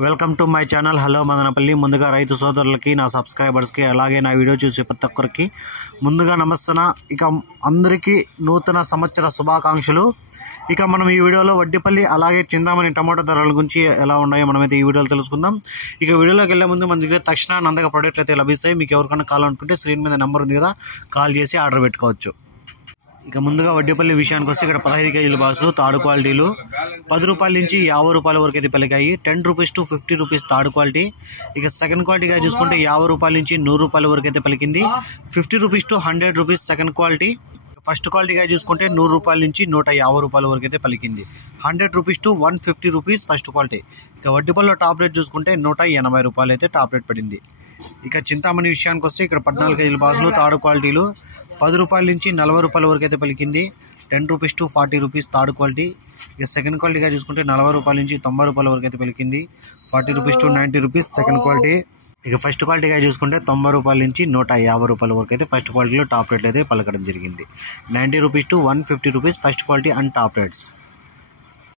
Welcome to my channel. Hello Madanapalle. ముందుగా రైతు సోదరులకి, నా సబ్స్క్రైబర్స్కి, అలాగే నా వీడియో చూసే ప్రతి ఒక్కరికి ముందుగా నమస్తన. ఇక అందరికీ నూతన సంవత్సర శుభాకాంక్షలు. ఇక మనం ఈ వీడియోలో వడ్డిపల్లి అలాగే చింతామణి టమాటో ధరల గురించి ఎలా ఉన్నాయో మనమైతే ఈ వీడియోలో తెలుసుకుందాం. ఇక వీడియోలోకి వెళ్ళే ముందు మన దగ్గర తక్షణ నందక ప్రోడక్ట్లు అయితే లభిస్తాయి. మీకు ఎవరికైనా కావాలనుకుంటే స్క్రీన్ మీద నెంబర్ ఉంది కదా, కాల్ చేసి ఆర్డర్ పెట్టుకోవచ్చు. ఇక ముందుగా వడ్డిపల్లి విషయానికి వస్తే ఇక్కడ 15 కేజీల బాక్సులు థర్డ్ క్వాలిటీలు 10 రూపాయల నుంచి 50 రూపాయల వరకు అయితే పలికాయి. 10 rupees to 50 rupees third quality. ఇక సెకండ్ క్వాలిటీగా చూసుకుంటే 50 రూపాయల నుంచి 100 రూపాయల వరకు అయితే పలికింది. 50 rupees to 100 rupees second quality. First క్వాలిటీగా చూసుకుంటే 100 రూపాయల నుంచి 150 రూపాయల వరకు అయితే పలికింది. 100 rupees to 150 rupees first quality. ఇక వడ్డిపల్లిలో టాప్ రేట్ చూసుకుంటే 180 రూపాయలు అయితే టాప్ రేట్ పడింది. ఇక చింతామణి విషయానికి వస్తే ఇక్కడ 14 కేజీల బాక్సులు థర్డ్ క్వాలిటీలు 10 రూపాయల నుంచి 40 రూపాయల వరకు అయితే పలికింది. 10 rupees to 40 rupees third quality. ఇక సెకండ్ క్వాలిటీగా చూసుకుంటే 40 రూపాయల నుంచి 90 రూపాయల వరకు అయితే పలికింది. 40 rupees to 90 rupees second quality. ఇక ఫస్ట్ క్వాలిటీగా చూసుకుంటే 90 రూపాయల నుంచి 150 రూపాయల వరకు అయితే ఫస్ట్ క్వాలిటీలో టాప్ రేట్లు అయితే పలకడం జరిగింది. 90 rupees to 150 rupees first quality and top rates.